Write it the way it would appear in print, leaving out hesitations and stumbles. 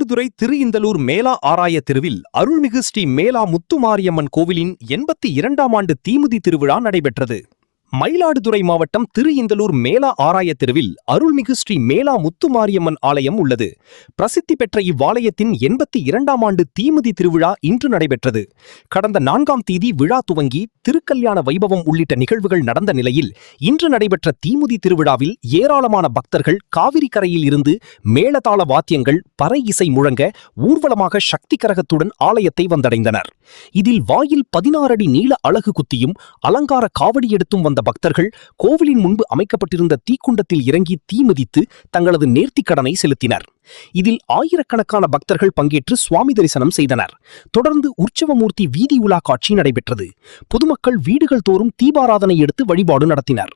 மயிலாடுதுறை திரு இந்தலூர் மேலா ஆராய தெருவில் அருள்மிகு ஸ்ரீ மேலா முத்துமாரியம்மன் கோவிலின் 82ஆம் ஆண்டு தீமிதி திருவிழா நடைபெற்றது. மயிலாடுதுறை மாவட்டம் திரு இந்தலூர் மேலா ஆராய தெருவில் அருள்மிகு ஸ்ரீ மேலா முத்துமாரியம்மன் ஆலயம் உள்ளது. பிரசித்தி பெற்ற இவ்வாலயத்தின் 82ஆம் ஆண்டு தீமிதி திருவிழா இன்று நடைபெற்றது. கடந்த 4ஆம் தேதி விழா துவங்கி திருக்கல்யாண வைபவம் உள்ளிட்ட நிகழ்வுகள் நடந்த நிலையில் இன்று நடைபெற்ற தீமிதி திருவிழாவில் ஏராளமான பக்தர்கள் காவிரி கரையில் இருந்து மேளதாள வாத்தியங்கள் பறை இசை முழங்க ஊர்வலமாக சக்தி கரகத்துடன் ஆலயத்தை வந்தடைந்தனர். இதில் வாயில் 16 அடி நீள அலகு குத்தியும் அலங்கார காவடி எடுத்தும் வந்த பக்தர்கள் கோவிலின் முன்பு அமைக்கப்பட்டிருந்த தீக்குண்டத்தில் இறங்கி தீமிதித்து தங்களது நேர்த்திக் கடனை செலுத்தினர். இதில் ஆயிரக்கணக்கான பக்தர்கள் பங்கேற்று சுவாமி தரிசனம் செய்தனர். தொடர்ந்து உற்சவமூர்த்தி வீதி உலா காட்சி நடைபெற்றது. பொதுமக்கள் வீடுகள் தோறும் தீபாராதனை எடுத்து வழிபாடு நடத்தினர்.